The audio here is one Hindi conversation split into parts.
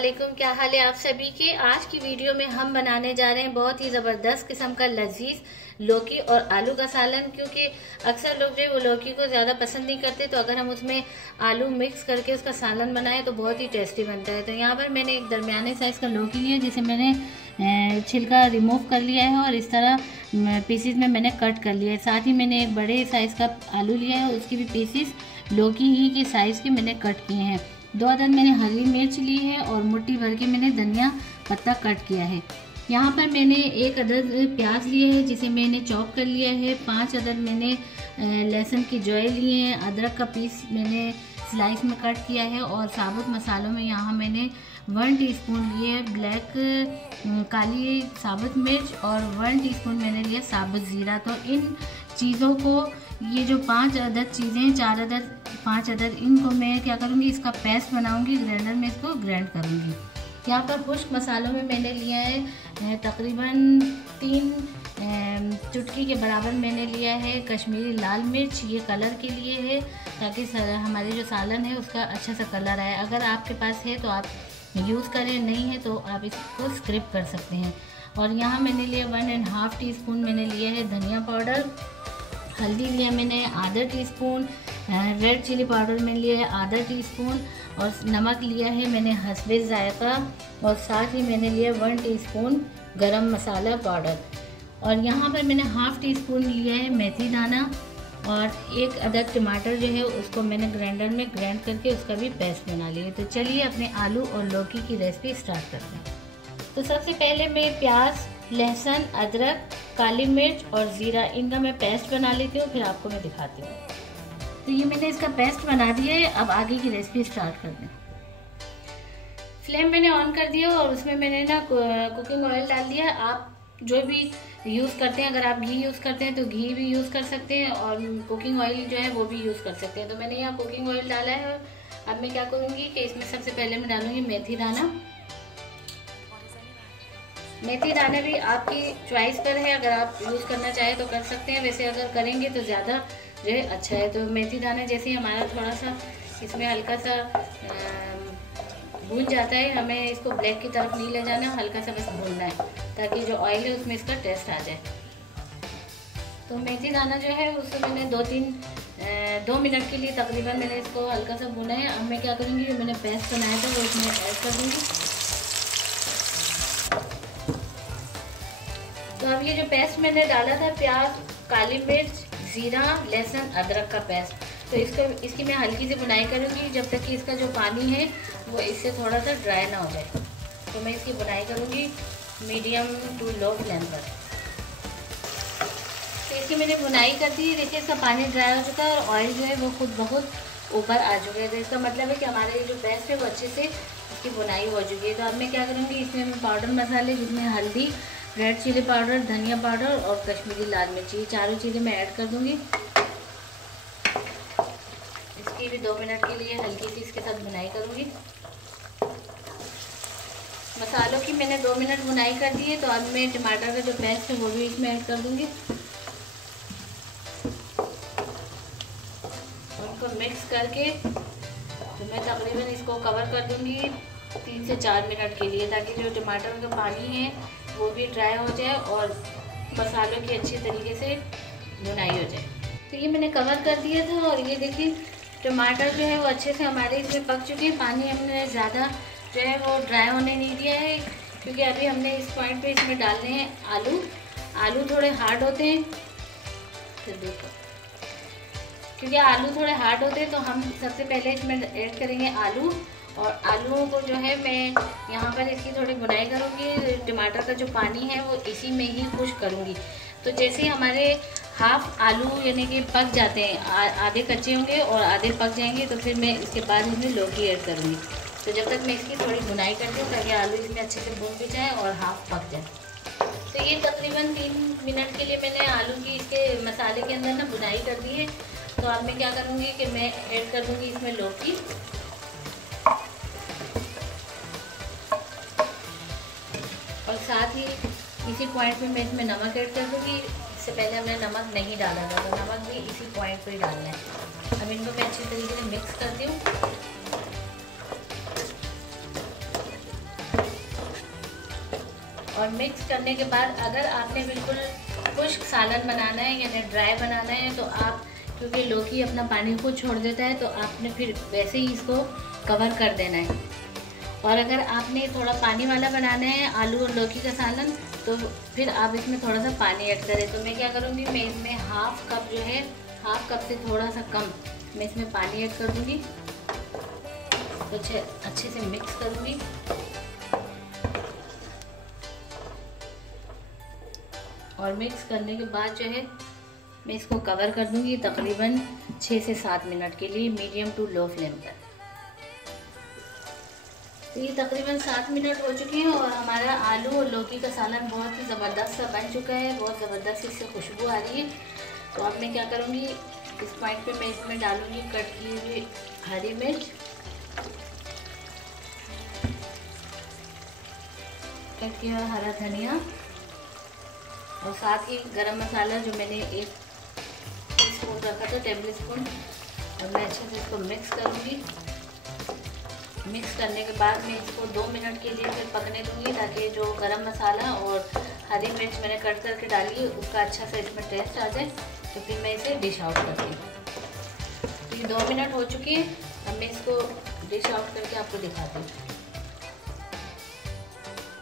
वालेकुम, क्या हाल है आप सभी के। आज की वीडियो में हम बनाने जा रहे हैं बहुत ही ज़बरदस्त किस्म का लजीज लौकी और आलू का सालन। क्योंकि अक्सर लोग जो है वो लौकी को ज़्यादा पसंद नहीं करते, तो अगर हम उसमें आलू मिक्स करके उसका सालन बनाएं तो बहुत ही टेस्टी बनता है। तो यहाँ पर मैंने एक दरमियाने साइज़ का लौकी लिया, जिसे मैंने छिलका रिमूव कर लिया है और इस तरह पीसीज में मैंने कट कर लिया है। साथ ही मैंने एक बड़े साइज़ का आलू लिया है, उसकी भी पीसीस लौकी ही के साइज़ के मैंने कट किए हैं। 2 अदद मैंने हरी मिर्च ली है और मुट्ठी भर के मैंने धनिया पत्ता कट किया है। यहाँ पर मैंने 1 अदद प्याज लिए है, जिसे मैंने चॉप कर लिया है। 5 अदद मैंने लहसुन की जॉय लिए हैं। अदरक का पीस मैंने स्लाइस में कट किया है। और साबुत मसालों में यहाँ मैंने 1 टीस्पून लिए ब्लैक काली साबुत मिर्च और 1 टीस्पून मैंने लिया साबुत ज़ीरा। तो इन चीज़ों को, ये जो 5 अदद चीज़ें, 4 अदद 5 अदद, इनको मैं क्या करूँगी, इसका पेस्ट बनाऊँगी, ग्राइंडर में इसको ग्राइंड करूँगी। यहाँ पर खुश्क मसालों में मैंने लिया है तकरीबन 3 चुटकी के बराबर मैंने लिया है कश्मीरी लाल मिर्च। ये कलर के लिए है, ताकि हमारे जो सालन है उसका अच्छा सा कलर आए। अगर आपके पास है तो आप यूज़ करें, नहीं है तो आप इसको स्किप कर सकते हैं। और यहाँ मैंने लिया 1.5 टीस्पून मैंने लिया है धनिया पाउडर। हल्दी लिया मैंने आधा टीस्पून, रेड चिली पाउडर मैंने लिया है आधा टीस्पून, और नमक लिया है मैंने हस्बे ज़ायक़ा, और साथ ही मैंने लिया 1 टीस्पून गरम मसाला पाउडर। और यहाँ पर मैंने ½ टीस्पून लिया है मेथी दाना, और 1 अदद टमाटर जो है उसको मैंने ग्राइंडर में ग्राइंड करके उसका भी पेस्ट बना लिया। तो चलिए अपने आलू और लौकी की रेसिपी स्टार्ट करते हैं। तो सबसे पहले मैं प्याज, लहसुन, अदरक, काली मिर्च और ज़ीरा, इनका मैं पेस्ट बना लेती हूँ, फिर आपको मैं दिखाती हूँ। तो ये मैंने इसका पेस्ट बना दिया है। अब आगे की रेसिपी स्टार्ट करते हैं। फ्लेम मैंने ऑन कर दिया और उसमें मैंने ना कुकिंग ऑयल डाल दिया। आप जो भी यूज़ करते हैं, अगर आप घी यूज़ करते हैं तो घी भी यूज़ कर सकते हैं, और कुकिंग ऑयल जो है वो भी यूज़ कर सकते हैं। तो मैंने यहाँ कुकिंग ऑयल डाला है। अब मैं क्या करूँगी कि इसमें सबसे पहले मैं डालूँगी मेथी दाना। मेथी दाना भी आपकी चॉइस पर है, अगर आप यूज़ करना चाहें तो कर सकते हैं, वैसे अगर करेंगे तो ज़्यादा जो है अच्छा है। तो मेथी दाना जैसे ही हमारा थोड़ा सा इसमें हल्का सा भून जाता है, हमें इसको ब्लैक की तरफ नहीं ले जाना, हल्का सा बस भूनना है, ताकि जो ऑयल है उसमें इसका टेस्ट आ जाए। तो मेथी दाना जो है उसको मैंने 2 मिनट के लिए तकरीबन मैंने इसको हल्का सा भुना है। अब मैं क्या करूँगी, जो मैंने पेस्ट बनाया था वो इसमें ऐड कर दूँगी। तो अब ये जो पेस्ट मैंने डाला था, प्याज, काली मिर्च, ज़ीरा, लहसुन, अदरक का पेस्ट, तो इसकी मैं हल्की सी बुनाई करूँगी जब तक कि इसका जो पानी है वो इससे थोड़ा सा ड्राई ना हो जाए। तो मैं इसकी बुनाई करूँगी मीडियम टू लो फ्लेम पर। तो इसकी मैंने बुनाई कर दी। देखिए इसका पानी ड्राई हो चुका है और ऑयल जो है वो खुद बहुत ऊपर आ चुका है। तो इसका मतलब है कि हमारे जो पेस्ट है वो अच्छे से इसकी बुनाई हो चुकी है। तो अब मैं क्या करूँगी, इसमें मैं पाउडर मसाले, जिसमें हल्दी, रेड चिली पाउडर, धनिया पाउडर और कश्मीरी लाल मिर्च, ये चारों चीज़ें मैं ऐड कर दूँगी। इसकी भी 2 मिनट के लिए हल्की सी इसके साथ बुनाई करूँगी। मसालों की मैंने 2 मिनट बुनाई कर दी है। तो अब मैं टमाटर का जो पेस्ट है वो भी इसमें ऐड कर दूँगी, उनको मिक्स करके तो मैं तकरीबन इसको कवर कर दूँगी 3 से 4 मिनट के लिए, ताकि जो टमाटर का पानी है वो भी ड्राई हो जाए और मसालों की अच्छी तरीके से भुनाई हो जाए। तो ये मैंने कवर कर दिया था, और ये देखिए टमाटर जो है वो अच्छे से हमारे इसमें पक चुके हैं। पानी हमने ज़्यादा जो है वो ड्राई होने नहीं दिया है, क्योंकि अभी हमने इस पॉइंट पे इसमें डालने हैं आलू। आलू थोड़े हार्ड होते हैं, तो देखो क्योंकि आलू थोड़े हार्ड होते हैं तो हम सबसे पहले इसमें ऐड करेंगे आलू। और आलूओं को जो है मैं यहाँ पर इसकी थोड़ी बुनाई करूँगी। टमाटर का जो पानी है वो इसी में ही खुश करूँगी। तो जैसे ही हमारे हाफ आलू यानी कि पक जाते हैं, आधे कच्चे होंगे और आधे पक जाएंगे, तो फिर मैं इसके बाद इसमें लौकी ऐड करूँगी। तो जब तक मैं इसकी थोड़ी बुनाई करती हूँ, ताकि आलू इसमें अच्छे से भून भी जाए और हाफ पक जाए। तो ये तकरीबन 3 मिनट के लिए मैंने आलू की इसके मसाले के अंदर ना बुनाई कर दी है। तो अब मैं क्या करूँगी कि मैं ऐड कर दूँगी इसमें लौकी, और साथ ही इसी पॉइंट पे मैं इसमें नमक ऐड कर दूँगी। इससे पहले हमने नमक नहीं डाला था, तो नमक भी इसी पॉइंट पे ही डालना है। अब इनको मैं अच्छी तरीके से मिक्स करती हूँ। और मिक्स करने के बाद अगर आपने बिल्कुल खुश्क सालन बनाना है यानी ड्राई बनाना है तो आप, क्योंकि लौकी अपना पानी खुद छोड़ देता है, तो आपने फिर वैसे ही इसको कवर कर देना है। और अगर आपने थोड़ा पानी वाला बनाना है आलू और लौकी का सालन तो फिर आप इसमें थोड़ा सा पानी ऐड करें। तो मैं क्या करूँगी, मैं इसमें हाफ कप जो है, हाफ कप से थोड़ा सा कम मैं इसमें पानी ऐड कर दूँगी। तो अच्छे से मिक्स करूँगी। और मिक्स करने के बाद जो है मैं इसको कवर कर दूँगी तकरीबन 6 से 7 मिनट के लिए मीडियम टू लो फ्लेम पर। तो ये तकरीबन 7 मिनट हो चुके हैं और हमारा आलू और लौकी का सालन बहुत ही ज़बरदस्त सा बन चुका है। बहुत ज़बरदस्त इससे खुशबू आ रही है। तो अब मैं क्या करूँगी, इस पॉइंट पे मैं इसमें डालूँगी कट की हुई हरी मिर्च, कट किया हुआ हरा धनिया और साथ ही गरम मसाला जो मैंने 1 टीस्पून रखा था, टेबल स्पून। और मैं अच्छे से इसको मिक्स करूँगी। मिक्स करने के बाद मैं इसको 2 मिनट के लिए फिर पकने दूँगी ताकि जो गरम मसाला और हरी मिर्च मैंने कट करके डाली है उसका अच्छा सा इसमें टेस्ट आ जाए। तो फिर मैं इसे डिश आउट करती हूँ। तो ये 2 मिनट हो चुकी है। अब मैं इसको डिश आउट करके आपको दिखाती हूँ।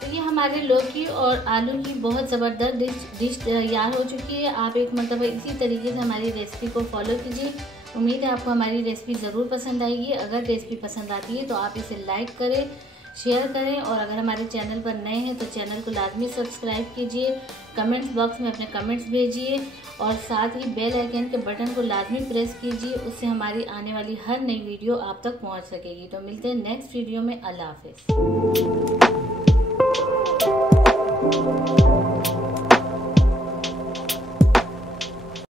तो ये हमारे लौकी और आलू की बहुत ज़बरदस्त डिश तैयार हो चुकी है। आप एक मरतबा इसी तरीके से हमारी रेसिपी को फॉलो कीजिए। उम्मीद है आपको हमारी रेसिपी ज़रूर पसंद आएगी। अगर रेसिपी पसंद आती है तो आप इसे लाइक करें, शेयर करें और अगर हमारे चैनल पर नए हैं तो चैनल को लाजमी सब्सक्राइब कीजिए। कमेंट्स बॉक्स में अपने कमेंट्स भेजिए और साथ ही बेल आइकन के बटन को लाजमी प्रेस कीजिए। उससे हमारी आने वाली हर नई वीडियो आप तक पहुंच सकेगी। तो मिलते हैं नेक्स्ट वीडियो में। अल्लाह हाफ़िज़।